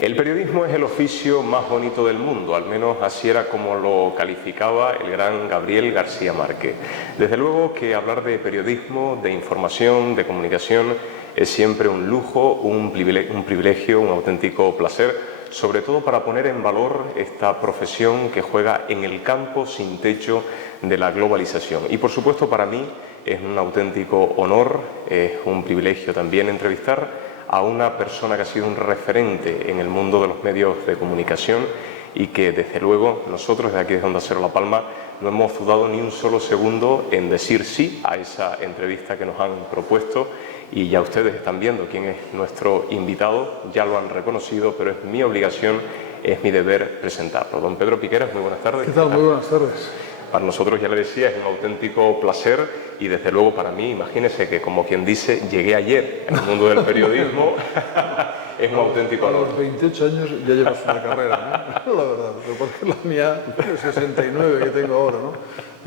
El periodismo es el oficio más bonito del mundo, al menos así era como lo calificaba el gran Gabriel García Márquez. Desde luego que hablar de periodismo, de información, de comunicación es siempre un lujo, un privilegio, un auténtico placer, sobre todo para poner en valor esta profesión que juega en el campo sin techo de la globalización. Y por supuesto para mí es un auténtico honor, es un privilegio también entrevistar a una persona que ha sido un referente en el mundo de los medios de comunicación y que desde luego nosotros desde aquí desde Onda Cero La Palma no hemos dudado ni un solo segundo en decir sí a esa entrevista que nos han propuesto, y ya ustedes están viendo quién es nuestro invitado, ya lo han reconocido, pero es mi obligación, es mi deber presentarlo. Don Pedro Piqueras, muy buenas tardes. ¿Qué tal? Muy buenas tardes. Para nosotros, ya le decía, es un auténtico placer y desde luego para mí, imagínese que como quien dice, llegué ayer en el mundo del periodismo, es un auténtico honor. A los 28 años ya llevas una carrera, ¿no? La verdad, lo que pasa es que la mía, el 69 que tengo ahora, ¿no?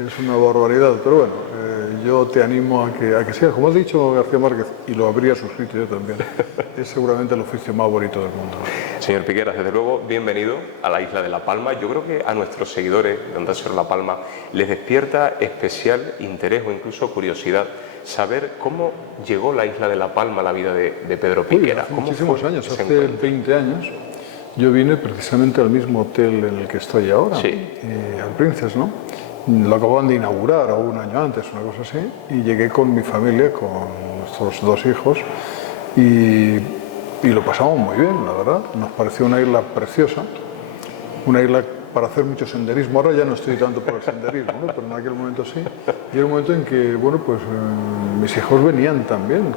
Es una barbaridad, pero bueno, yo te animo a que sigas, como has dicho García Márquez, y lo habría suscrito yo también, es seguramente el oficio más bonito del mundo, ¿no? Señor Piqueras, desde luego, bienvenido a la isla de La Palma. Yo creo que a nuestros seguidores de Onda Cero La Palma les despierta especial interés o incluso curiosidad saber cómo llegó la isla de La Palma a la vida de Pedro Piqueras. Hace muchísimos años, hace 20 años, yo vine precisamente al mismo hotel en el que estoy ahora, sí. Al Princess, ¿no? Lo acababan de inaugurar o un año antes, una cosa así, y llegué con mi familia, con nuestros dos hijos, y lo pasamos muy bien, la verdad. Nos pareció una isla preciosa, una isla para hacer mucho senderismo. Ahora ya no estoy tanto por el senderismo, ¿no? Pero en aquel momento sí. Y era un momento en que, bueno, pues mis hijos venían también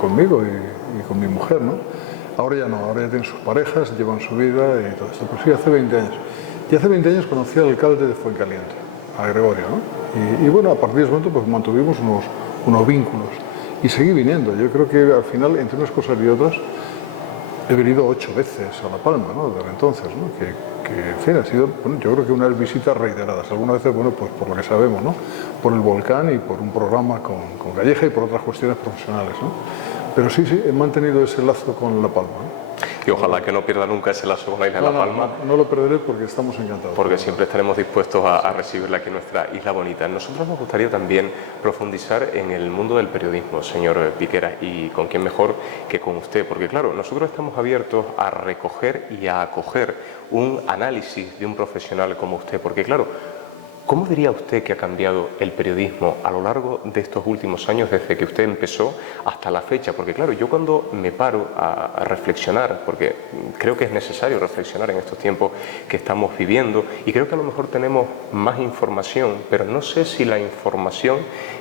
conmigo y con mi mujer, ¿no? Ahora ya no, ahora ya tienen sus parejas, llevan su vida y todo esto. Pero sí, hace 20 años. Y hace 20 años conocí al alcalde de Fuencaliente, a Gregorio, ¿no? Y bueno, a partir de ese momento pues mantuvimos unos vínculos. Y seguí viniendo. Yo creo que al final, entre unas cosas y otras, he venido 8 veces a La Palma, ¿no? Desde entonces, ¿no? Que en fin, ha sido, bueno, yo creo que unas visitas reiteradas. Algunas veces, bueno, pues por lo que sabemos, ¿no? Por el volcán y por un programa con Calleja y por otras cuestiones profesionales, ¿no? Pero sí, he mantenido ese lazo con La Palma, ¿no? Y ojalá que no pierda nunca ese lazo con la isla de La Palma. No lo perderé porque estamos encantados. Porque siempre estaremos dispuestos a recibirla aquí en nuestra isla bonita. Nosotros nos gustaría también profundizar en el mundo del periodismo, señor Piqueras, y con quién mejor que con usted, porque claro, nosotros estamos abiertos a recoger y a acoger un análisis de un profesional como usted, porque claro, ¿cómo diría usted que ha cambiado el periodismo a lo largo de estos últimos años, desde que usted empezó hasta la fecha? Porque claro, yo cuando me paro a reflexionar, porque creo que es necesario reflexionar en estos tiempos que estamos viviendo, y creo que a lo mejor tenemos más información, pero no sé si la información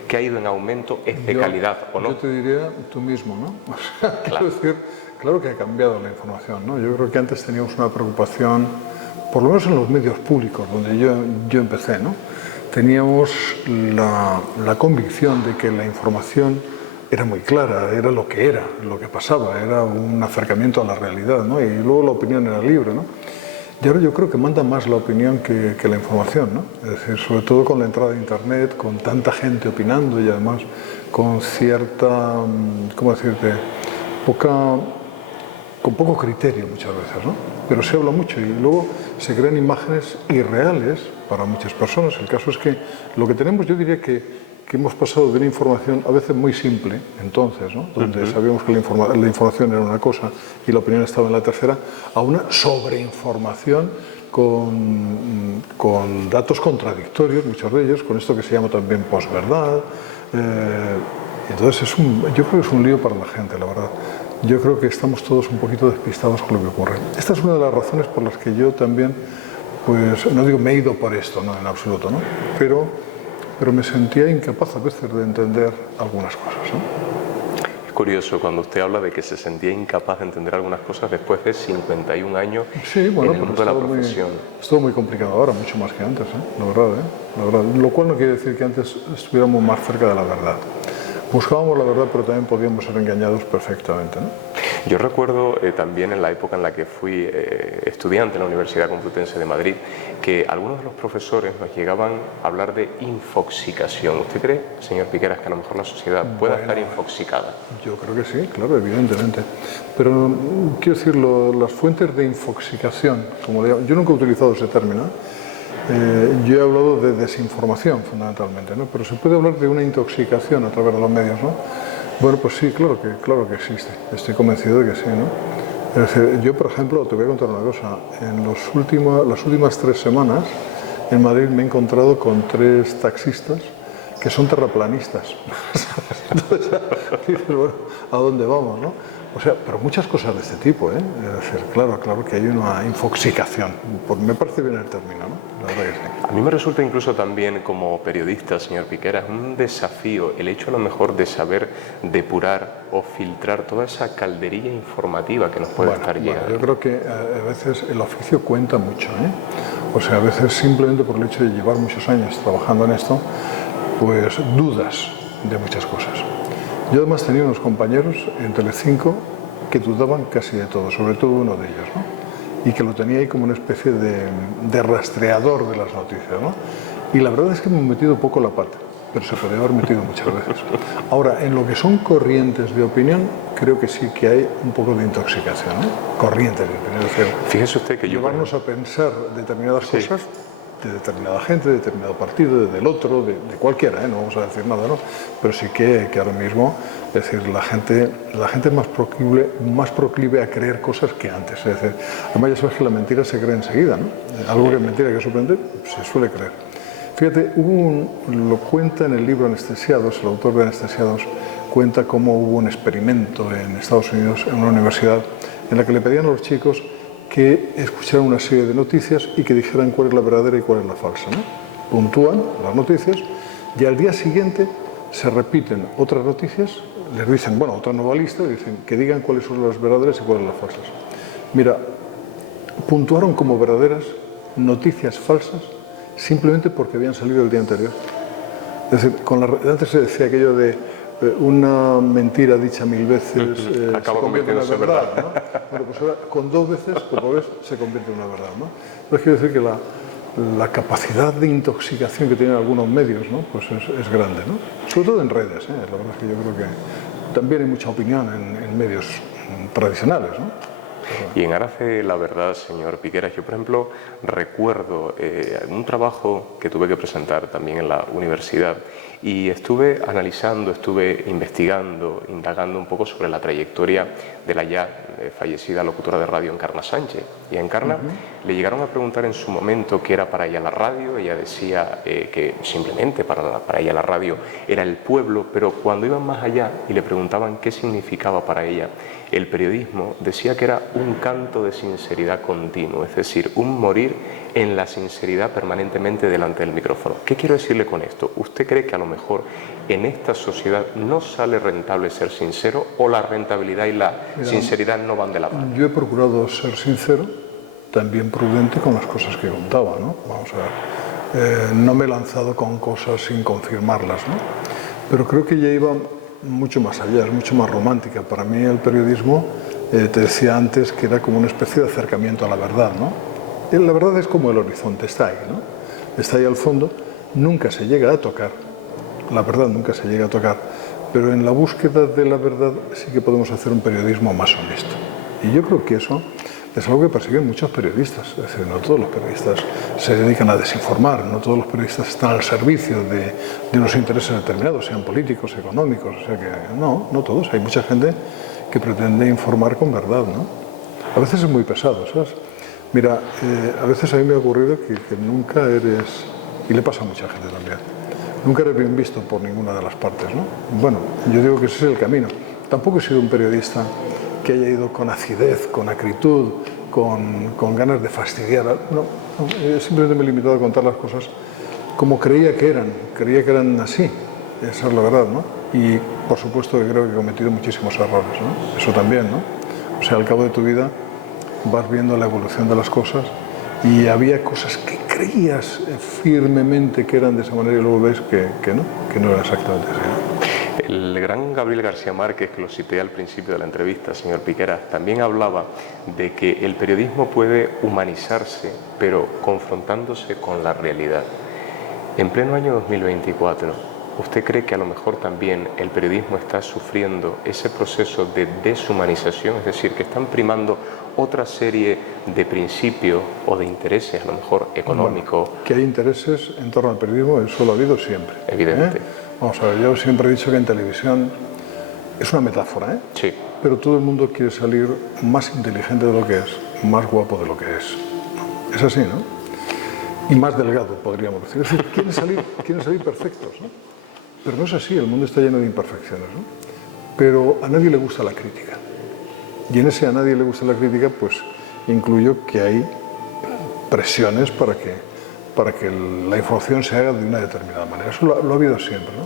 que ha ido en aumento es de calidad o no. Yo te diría tú mismo, ¿no? O sea, quiero decir, claro que ha cambiado la información, ¿no? Yo creo que antes teníamos una preocupación, por lo menos en los medios públicos, donde yo empecé, ¿no? Teníamos la convicción de que la información era muy clara, era lo que pasaba, era un acercamiento a la realidad, ¿no? Y luego la opinión era libre, ¿no? Y ahora yo creo que manda más la opinión que la información, ¿no? Es decir, sobre todo con la entrada de Internet, con tanta gente opinando y además con cierta, ¿cómo decirte?, con poco criterio muchas veces, ¿no? Pero se habla mucho y luego se crean imágenes irreales para muchas personas. El caso es que lo que tenemos, yo diría que hemos pasado de una información a veces muy simple, entonces, ¿no? Donde sabíamos que la información era una cosa y la opinión estaba en la tercera, a una sobreinformación con datos contradictorios, muchos de ellos, con esto que se llama también posverdad. Entonces yo creo que es un lío para la gente, la verdad. Yo creo que estamos todos un poquito despistados con lo que ocurre. Esta es una de las razones por las que yo también, pues, no digo me he ido por esto, no, en absoluto, ¿no? Pero me sentía incapaz a veces de entender algunas cosas, ¿no? Es curioso cuando usted habla de que se sentía incapaz de entender algunas cosas después de 51 años sí, bueno, en el mundo de la profesión. Es todo muy complicado ahora, mucho más que antes, la verdad, la verdad. Lo cual no quiere decir que antes estuviéramos más cerca de la verdad. Buscábamos la verdad, pero también podíamos ser engañados perfectamente, ¿no? Yo recuerdo también en la época en la que fui estudiante en la Universidad Complutense de Madrid, que algunos de los profesores nos llegaban a hablar de infoxicación. ¿Usted cree, señor Piqueras, que a lo mejor la sociedad pueda estar infoxicada? Yo creo que sí, claro, evidentemente. Pero quiero decir, las fuentes de infoxicación, como le llamo, yo nunca he utilizado ese término, yo he hablado de desinformación fundamentalmente, ¿no? Pero se puede hablar de una intoxicación a través de los medios, ¿no? Bueno, pues sí, claro que existe. Estoy convencido de que sí, ¿no? Es decir, yo, por ejemplo, te voy a contar una cosa. En las últimas 3 semanas, en Madrid me he encontrado con 3 taxistas que son terraplanistas. Entonces, dices, bueno, ¿a dónde vamos, no? O sea, pero muchas cosas de este tipo, ¿eh? Es decir, claro que hay una infoxicación. Me parece bien el término, ¿no? La verdad que sí. A mí me resulta incluso también como periodista, señor Piqueras, un desafío el hecho a lo mejor de saber depurar o filtrar toda esa calderilla informativa que nos puede estar llegando. Yo creo que a veces el oficio cuenta mucho, ¿eh? O sea, a veces simplemente por el hecho de llevar muchos años trabajando en esto, pues dudas de muchas cosas. Yo además tenía unos compañeros en Telecinco que dudaban casi de todo, sobre todo uno de ellos, ¿no? Y que lo tenía ahí como una especie de rastreador de las noticias, ¿no? Y la verdad es que me he metido poco la pata, pero se podría haber metido muchas veces. Ahora, en lo que son corrientes de opinión, creo que sí que hay un poco de intoxicación, ¿no? Corrientes de opinión. Es decir, fíjese usted que llevarnos a pensar determinadas cosas de determinada gente, de determinado partido, del otro, de cualquiera, no vamos a decir nada, ¿no? Pero sí que ahora mismo, es decir, la gente es más proclive a creer cosas que antes. Es decir, además ya sabes que la mentira se cree enseguida, ¿no? Algo que es mentira, que es sorprendente, se suele creer. Fíjate, lo cuenta en el libro Anestesiados, el autor de Anestesiados cuenta cómo hubo un experimento en Estados Unidos, en una universidad, en la que le pedían a los chicos que escucharan una serie de noticias y que dijeran cuál es la verdadera y cuál es la falsa, ¿no? Puntúan las noticias y al día siguiente se repiten otras noticias, les dicen, bueno, otra nueva lista, dicen que digan cuáles son las verdaderas y cuáles las falsas. Mira, puntuaron como verdaderas noticias falsas simplemente porque habían salido el día anterior. Es decir, antes se decía aquello de una mentira dicha 1000 veces se convierte en una verdad, ¿no? Bueno, pues ahora con 2 veces, como ves, se convierte en una verdad, ¿no? Entonces quiero decir que la capacidad de intoxicación que tienen algunos medios, ¿no? Pues es grande, ¿no? Sobre todo en redes, ¿eh? La verdad es que yo creo que también hay mucha opinión en medios tradicionales, ¿no? Y en aras de la verdad, señor Piqueras, yo por ejemplo recuerdo un trabajo que tuve que presentar también en la universidad y estuve analizando, estuve investigando, indagando un poco sobre la trayectoria de la ya fallecida locutora de radio Encarna Sánchez. Y a Encarna le llegaron a preguntar en su momento qué era para ella la radio. Ella decía que simplemente para ella la radio era el pueblo, pero cuando iban más allá y le preguntaban qué significaba para ella el periodismo, decía que era un canto de sinceridad continuo, es decir, un morir en la sinceridad permanentemente delante del micrófono. ¿Qué quiero decirle con esto? ¿Usted cree que a lo mejor en esta sociedad no sale rentable ser sincero o la rentabilidad y la sinceridad no van de la mano? Yo he procurado ser sincero, también prudente con las cosas que contaba, ¿no? Vamos a ver, no me he lanzado con cosas sin confirmarlas, ¿no? Pero creo que ya iba mucho más allá, es mucho más romántica. Para mí el periodismo, te decía antes, que era como una especie de acercamiento a la verdad, ¿no? La verdad es como el horizonte, está ahí, ¿no? Está ahí al fondo, nunca se llega a tocar, la verdad nunca se llega a tocar, pero en la búsqueda de la verdad sí que podemos hacer un periodismo más honesto. Y yo creo que eso es algo que persiguen muchos periodistas, es decir, no todos los periodistas se dedican a desinformar, no todos los periodistas están al servicio de unos intereses determinados, sean políticos, económicos, o sea que no todos, hay mucha gente que pretende informar con verdad, ¿no? A veces es muy pesado, ¿sabes? Mira, a veces a mí me ha ocurrido que nunca eres, y le pasa a mucha gente también, nunca eres bien visto por ninguna de las partes, ¿no? Bueno, yo digo que ese es el camino. Tampoco he sido un periodista que haya ido con acidez, con acritud, con ganas de fastidiar. No, simplemente me he limitado a contar las cosas como creía que eran así. Esa es la verdad, ¿no? Y por supuesto que creo que he cometido muchísimos errores, ¿no? Eso también, ¿no? O sea, al cabo de tu vida vas viendo la evolución de las cosas y había cosas que creías firmemente que eran de esa manera y luego ves que no eran exactamente así, ¿no? El gran Gabriel García Márquez, que lo cité al principio de la entrevista, señor Piqueras, también hablaba de que el periodismo puede humanizarse, pero confrontándose con la realidad. En pleno año 2024, ¿usted cree que a lo mejor también el periodismo está sufriendo ese proceso de deshumanización? Es decir, que están primando otra serie de principios o de intereses, a lo mejor económicos. Bueno, que hay intereses en torno al periodismo, eso lo ha habido siempre. Evidente. Vamos a ver, yo siempre he dicho que en televisión es una metáfora, ¿eh? Sí. Pero todo el mundo quiere salir más inteligente de lo que es, más guapo de lo que es. Es así, ¿no? Y más delgado, podríamos decir. Es decir, quieren salir perfectos, ¿no? Pero no es así, el mundo está lleno de imperfecciones, ¿no? Pero a nadie le gusta la crítica. Y en ese a nadie le gusta la crítica, pues incluyo que hay presiones para que la información se haga de una determinada manera. Eso lo ha habido siempre, ¿no?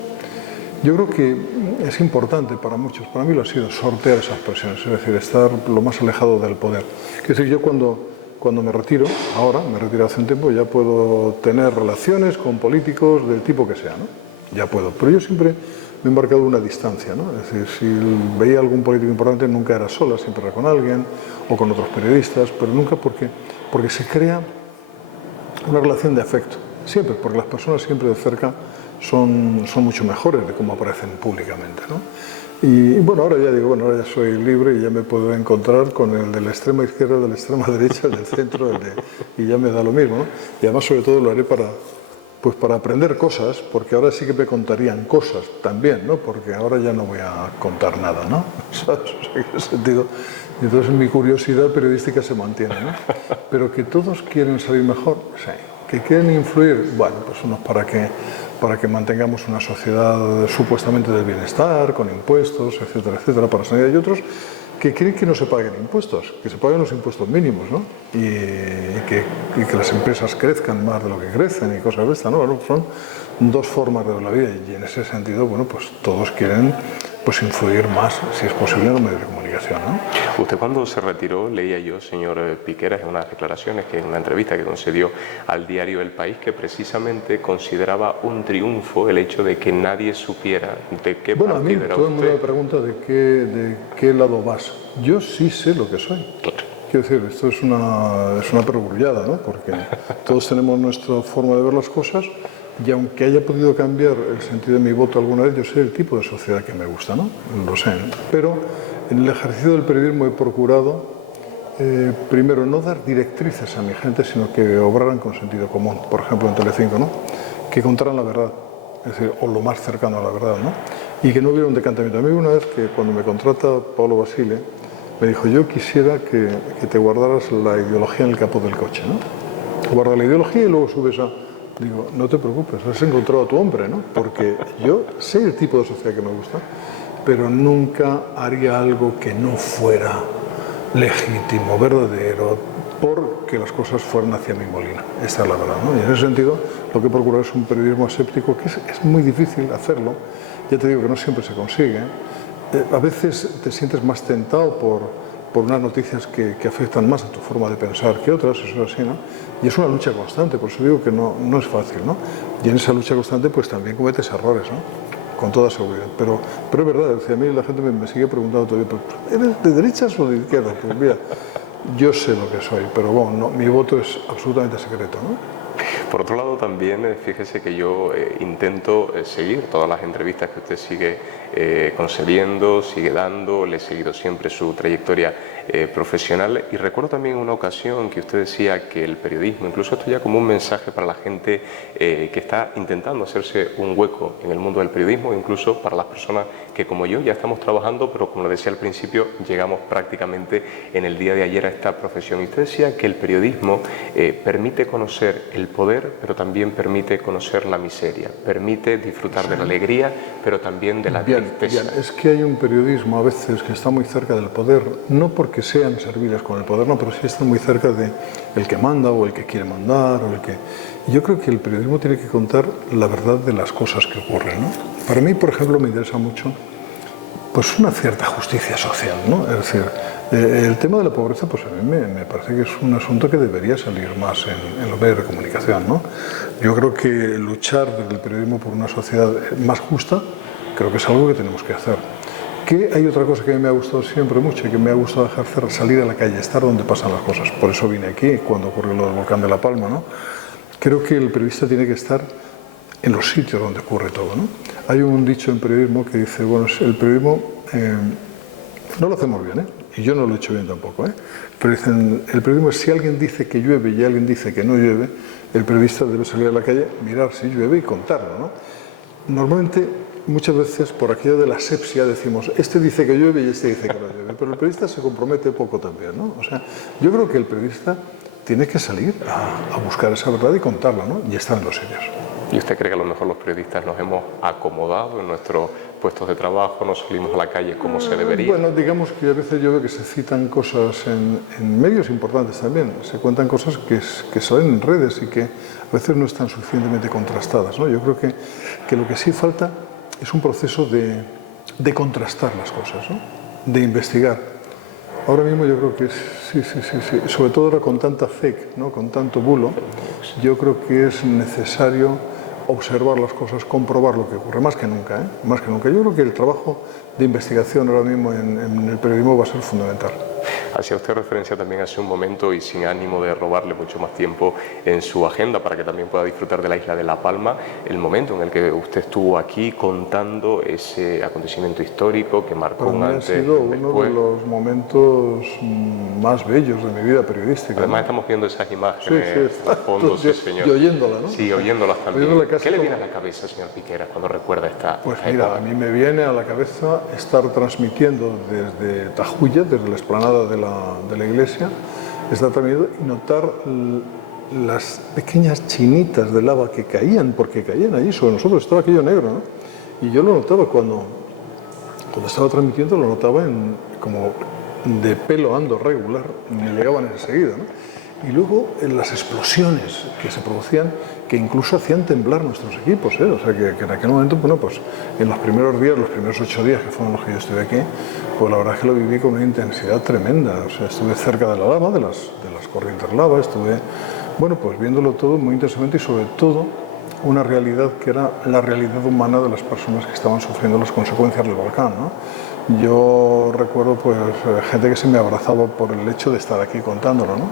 Yo creo que es importante para muchos, para mí lo ha sido, sortear esas presiones, es decir, estar lo más alejado del poder. Es decir, yo cuando me retiro, ahora me retiro hace un tiempo, ya puedo tener relaciones con políticos del tipo que sea, ¿no? Ya puedo, pero yo siempre me he marcado una distancia, ¿no? Es decir, si veía algún político importante nunca era sola, siempre era con alguien o con otros periodistas, pero nunca porque se crea una relación de afecto, siempre, porque las personas siempre de cerca son mucho mejores de cómo aparecen públicamente, ¿no? Y bueno, ahora ya digo, bueno, ahora ya soy libre y ya me puedo encontrar con el de la extrema izquierda, de la extrema derecha, del centro, y ya me da lo mismo, ¿no? Y además, sobre todo, lo haré para aprender cosas, porque ahora sí que me contarían cosas también, ¿no? Porque ahora ya no voy a contar nada, ¿no? ¿Sabes? O sea, en ese sentido, entonces mi curiosidad periodística se mantiene, ¿no? Pero que todos quieren salir mejor, sí. Que quieren influir, bueno, pues unos para que mantengamos una sociedad supuestamente del bienestar, con impuestos, etcétera, etcétera, para sanidad, y otros que quieren que no se paguen impuestos, que se paguen los impuestos mínimos, ¿no? Y que las empresas crezcan más de lo que crecen y cosas de estas, ¿no? Bueno, son dos formas de ver la vida y en ese sentido, bueno, pues todos quieren pues influir más, si es posible, en los medios de comunicación, ¿no? Usted cuando se retiró, leía yo, señor Piqueras, en unas declaraciones, en una entrevista que concedió al diario El País, que precisamente consideraba un triunfo el hecho de que nadie supiera de qué partido era usted. Bueno, a mí todo el mundo me pregunta de qué lado vas. Yo sí sé lo que soy. Claro. Quiero decir, esto es una perogrullada, ¿no? Porque todos tenemos nuestra forma de ver las cosas y aunque haya podido cambiar el sentido de mi voto alguna vez, yo sé el tipo de sociedad que me gusta, ¿no? Lo sé, ¿no? Pero en el ejercicio del periodismo he procurado, primero, no dar directrices a mi gente, sino que obraran con sentido común. Por ejemplo, en Telecinco, ¿no? Que contaran la verdad, es decir, o lo más cercano a la verdad, ¿no? Y que no hubiera un decantamiento. A mí una vez que cuando me contrata Pablo Basile, me dijo, yo quisiera que te guardaras la ideología en el capó del coche, ¿no? Guarda la ideología y luego subes a... Digo, no te preocupes, has encontrado a tu hombre, ¿no? Porque yo sé el tipo de sociedad que me gusta, pero nunca haría algo que no fuera legítimo, verdadero, porque las cosas fueran hacia mi molino. Esta es la verdad, ¿no? Y en ese sentido, lo que procuro es un periodismo aséptico, que es muy difícil hacerlo. Ya te digo que no siempre se consigue. A veces te sientes más tentado por unas noticias que afectan más a tu forma de pensar que otras, eso es así, ¿no? Y es una lucha constante, por eso digo que no es fácil, ¿no? Y en esa lucha constante pues también cometes errores, ¿no? Con toda seguridad. Pero es verdad, a mí la gente me sigue preguntando todavía, ¿eres de derechas o de izquierdas? Pues mira, yo sé lo que soy, pero bueno, no, mi voto es absolutamente secreto, ¿no? Por otro lado, también fíjese que yo intento seguir todas las entrevistas que usted sigue concediendo, sigue dando, le he seguido siempre su trayectoria profesional y recuerdo también una ocasión que usted decía que el periodismo, incluso esto ya como un mensaje para la gente que está intentando hacerse un hueco en el mundo del periodismo, incluso para las personas que como yo ya estamos trabajando, pero como lo decía al principio, llegamos prácticamente en el día de ayer a esta profesión. Y usted decía que el periodismo permite conocer el poder, pero también permite conocer la miseria, permite disfrutar de la alegría, pero también de la tristeza. Bien, es que hay un periodismo a veces que está muy cerca del poder, no porque sean serviles con el poder, no, pero sí están muy cerca de el que manda o el que quiere mandar o el que... Yo creo que el periodismo tiene que contar la verdad de las cosas que ocurren, ¿no? Para mí, por ejemplo, me interesa mucho pues una cierta justicia social, ¿no? Es decir, el tema de la pobreza, pues a mí me parece que es un asunto que debería salir más en los medios de comunicación, ¿no? Yo creo que luchar desde el periodismo por una sociedad más justa, creo que es algo que tenemos que hacer. Que hay otra cosa que a mí me ha gustado siempre mucho y que me ha gustado ejercer, salir a la calle, estar donde pasan las cosas. Por eso vine aquí cuando ocurrió lo del volcán de La Palma, ¿no? Creo que el periodista tiene que estar en los sitios donde ocurre todo, ¿no? Hay un dicho en periodismo que dice, bueno, el periodismo no lo hacemos bien, y yo no lo he hecho bien tampoco, pero dicen, el periodismo es si alguien dice que llueve y alguien dice que no llueve, el periodista debe salir a la calle, mirar si llueve y contarlo, ¿no? Normalmente, muchas veces, por aquello de la asepsia, decimos, este dice que llueve y este dice que no llueve, pero el periodista se compromete poco también, ¿no? O sea, yo creo que el periodista tiene que salir a buscar esa verdad y contarla, ¿no? Y estar en los sitios. ¿Y usted cree que a lo mejor los periodistas nos hemos acomodado en nuestros puestos de trabajo, no salimos a la calle como se debería? Bueno, digamos que a veces yo veo que se citan cosas en medios importantes también, se cuentan cosas que salen en redes y que a veces no están suficientemente contrastadas, ¿no? Yo creo que lo que sí falta es un proceso de contrastar las cosas, ¿no? De investigar. Ahora mismo yo creo que sí, sobre todo ahora con tanta fake, ¿no? Con tanto bulo, yo creo que es necesario observar las cosas, comprobar lo que ocurre, más que nunca, más que nunca. Yo creo que el trabajo de investigación ahora mismo en el periodismo va a ser fundamental. Hacía usted referencia también hace un momento, y sin ánimo de robarle mucho más tiempo en su agenda para que también pueda disfrutar de la isla de La Palma, el momento en el que usted estuvo aquí contando ese acontecimiento histórico que marcó un antes y un después. Ha sido uno de los momentos más bellos de mi vida periodística. Además estamos viendo esas imágenes al fondo, sí señor. Y oyéndolas, ¿no? Sí, oyéndolas también. ¿Qué le viene a la cabeza, señor Piqueras, cuando recuerda esta Pues mira, época? a mí me viene a la cabeza estar transmitiendo desde Tajuya, desde la explanada de la iglesia, estar transmitiendo y notar las pequeñas chinitas de lava que caían, porque caían allí sobre nosotros, estaba aquello negro, ¿no? Y yo lo notaba cuando estaba transmitiendo, lo notaba como de pelo ando regular, me llegaban enseguida, ¿no? Y luego en las explosiones que se producían, que incluso hacían temblar nuestros equipos, o sea que en aquel momento, bueno, pues en los primeros días, los primeros 8 días que fueron los que yo estuve aquí, pues la verdad es que lo viví con una intensidad tremenda, o sea, estuve cerca de la lava, de las corrientes lava, estuve, bueno, pues viéndolo todo muy intensamente y sobre todo una realidad que era la realidad humana de las personas que estaban sufriendo las consecuencias del volcán, ¿no? Yo recuerdo pues gente que se me abrazaba por el hecho de estar aquí contándolo, ¿no?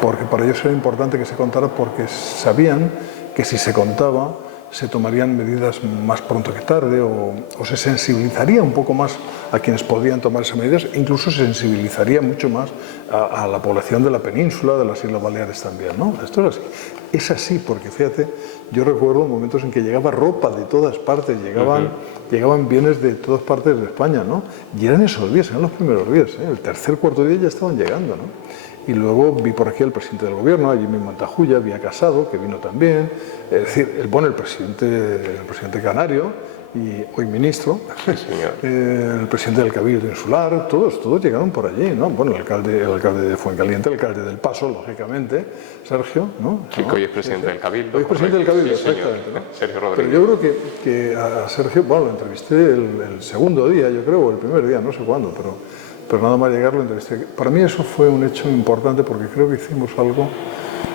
Porque para ellos era importante que se contara porque sabían que si se contaba se tomarían medidas más pronto que tarde o se sensibilizaría un poco más a quienes podían tomar esas medidas, e incluso se sensibilizaría mucho más a la población de la península, de las Islas Baleares también, ¿no? Esto es así. Es así porque, fíjate, yo recuerdo momentos en que llegaba ropa de todas partes, llegaban bienes de todas partes de España, ¿no? Y eran esos días, eran los primeros días, el tercer, cuarto día ya estaban llegando, ¿no? Y luego vi por aquí al presidente del gobierno, allí mismo en Tajuya, vi a Casado, que vino también, es decir, el presidente canario, y hoy ministro, sí, señor. El presidente del Cabildo Insular, todos llegaron por allí, ¿no? Bueno, el alcalde de Fuencaliente, el alcalde del Paso, lógicamente, Sergio, ¿no? Sí, que hoy es presidente del Cabildo. Hoy es presidente del Cabildo, sí, exactamente, ¿no? Sergio Rodríguez. Pero yo creo que a Sergio, bueno, lo entrevisté el segundo día, yo creo, o el primer día, no sé cuándo, pero nada más llegar lo entrevisté. Para mí eso fue un hecho importante porque creo que hicimos algo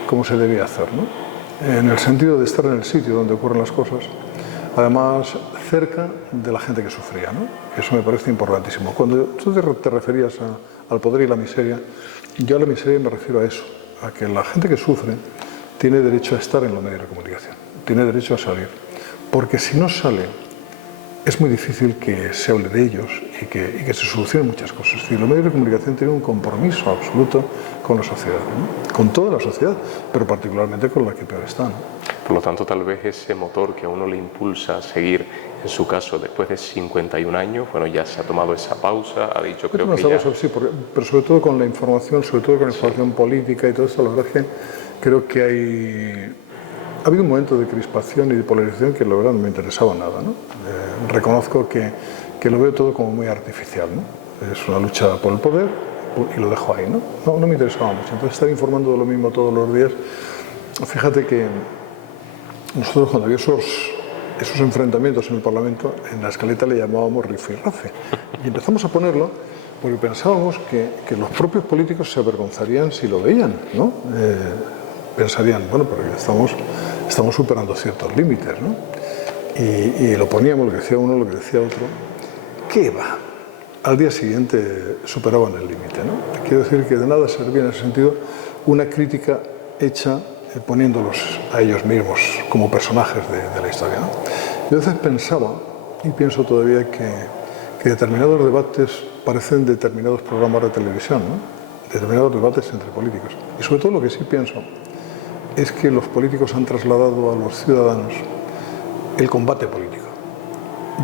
como se debía hacer, ¿no? En el sentido de estar en el sitio donde ocurren las cosas, además cerca de la gente que sufría, ¿no? Eso me parece importantísimo. Cuando tú te referías al poder y la miseria, yo a la miseria me refiero a eso, a que la gente que sufre tiene derecho a estar en los medios de comunicación, tiene derecho a salir, porque si no sale es muy difícil que se hable de ellos y que se solucionen muchas cosas. Es decir, los medios de comunicación tienen un compromiso absoluto con la sociedad, ¿no? Con toda la sociedad, pero particularmente con la que peor está, ¿no? Por lo tanto, tal vez ese motor que a uno le impulsa a seguir, en su caso, después de 51 años, bueno, ya se ha tomado esa pausa, ha dicho, creo que ya... Sí, pero sobre todo con la información, política y todo esto, la verdad es que creo que ha habido un momento de crispación y de polarización que la verdad no me interesaba nada, ¿no? Reconozco que lo veo todo como muy artificial, ¿no? Es una lucha por el poder y lo dejo ahí, ¿no? No me interesaba mucho. Entonces estar informando de lo mismo todos los días, fíjate que nosotros cuando había esos enfrentamientos en el Parlamento, en la escaleta le llamábamos rifirrafe y empezamos a ponerlo porque pensábamos que los propios políticos se avergonzarían si lo veían, ¿no? Pensarían, bueno, porque estamos superando ciertos límites, ¿no? y lo poníamos, lo que decía uno, lo que decía otro. ¿Qué va? Al día siguiente superaban el límite, ¿no? Quiero decir que de nada servía en ese sentido una crítica hecha poniéndolos a ellos mismos como personajes de la historia, ¿no? Yo a veces pensaba, y pienso todavía, que determinados debates parecen determinados programas de televisión, ¿no? Determinados debates entre políticos. Y sobre todo lo que sí pienso es que los políticos han trasladado a los ciudadanos el combate político.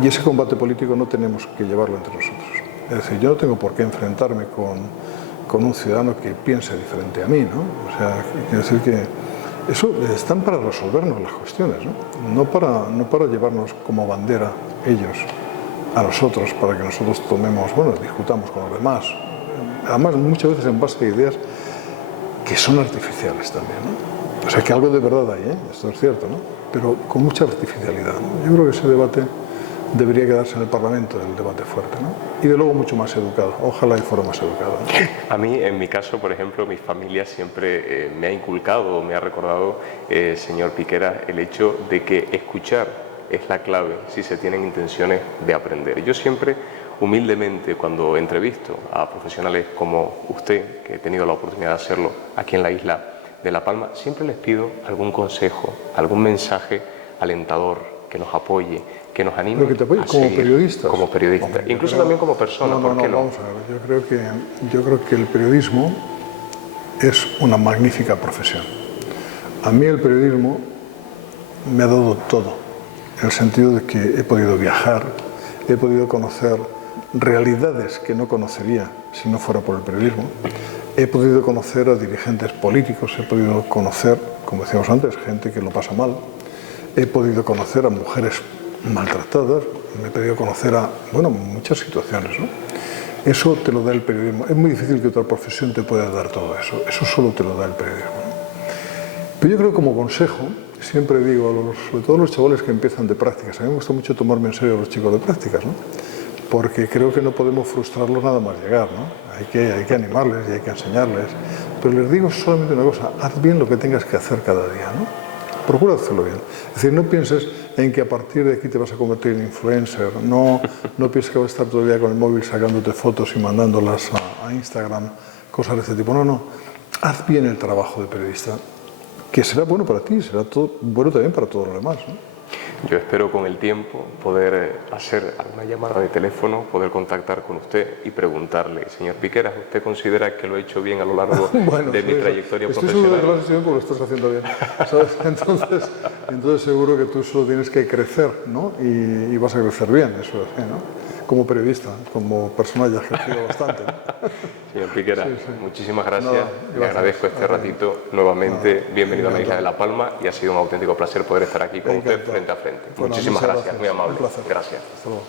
Y ese combate político no tenemos que llevarlo entre nosotros. Es decir, yo no tengo por qué enfrentarme con un ciudadano que piense diferente a mí, ¿no? O sea, quiero decir que eso están para resolvernos las cuestiones, ¿no? No para llevarnos como bandera ellos a nosotros, para que nosotros tomemos, bueno, discutamos con los demás. Además, muchas veces en base a ideas que son artificiales también, ¿no? O sea, que algo de verdad hay, ¿eh? Esto es cierto, ¿no? Pero con mucha artificialidad, ¿no? Yo creo que ese debate debería quedarse en el Parlamento, el debate fuerte, ¿no? Y de luego mucho más educado. Ojalá y fuera más educado, ¿no? A mí, en mi caso, por ejemplo, mi familia siempre me ha inculcado, me ha recordado, señor Piqueras, el hecho de que escuchar es la clave si se tienen intenciones de aprender. Yo siempre, humildemente, cuando entrevisto a profesionales como usted, que he tenido la oportunidad de hacerlo aquí en la isla de La Palma, siempre les pido algún consejo, algún mensaje alentador, que nos apoye, que nos anime. Pero que te apoye como periodistas. Como periodista, hombre, incluso creo, también como persona. No, ¿Por qué no? Vamos a ver, yo creo que el periodismo es una magnífica profesión. A mí el periodismo me ha dado todo, en el sentido de que he podido viajar, he podido conocer realidades que no conocería si no fuera por el periodismo, he podido conocer a dirigentes políticos, he podido conocer, como decíamos antes, gente que lo pasa mal, he podido conocer a mujeres maltratadas, me he podido conocer a, bueno, muchas situaciones, ¿no? Eso te lo da el periodismo. Es muy difícil que otra profesión te pueda dar todo eso. Eso solo te lo da el periodismo, ¿no? Pero yo creo que como consejo, siempre digo, sobre todo a los chavales que empiezan de prácticas, a mí me gusta mucho tomarme en serio a los chicos de prácticas, ¿no? Porque creo que no podemos frustrarlos nada más llegar, ¿no? Hay que animarles y hay que enseñarles. Pero les digo solamente una cosa, haz bien lo que tengas que hacer cada día, ¿no? Procura hacerlo bien. Es decir, no pienses en que a partir de aquí te vas a convertir en influencer, no pienses que vas a estar todo el día con el móvil sacándote fotos y mandándolas a Instagram, cosas de este tipo. No. Haz bien el trabajo de periodista, que será bueno para ti, será bueno también para todos los demás, ¿no? Yo espero con el tiempo poder hacer alguna llamada de teléfono, poder contactar con usted y preguntarle, señor Piqueras, ¿usted considera que lo he hecho bien a lo largo bueno, de mi trayectoria estoy profesional? Estoy seguro de que lo has hecho bien porque lo estás haciendo bien, ¿sabes? Entonces seguro que tú solo tienes que crecer, ¿no? Y vas a crecer bien, eso es, ¿no? Como periodista, como persona ya ejercido bastante, ¿no? Señor Piqueras, muchísimas gracias. Le gracias. agradezco este ratito nuevamente. Bienvenido a la isla de La Palma y ha sido un auténtico placer poder estar aquí con usted frente a frente. Bueno, muchísimas gracias, muy amable. Un placer. Gracias. Hasta luego.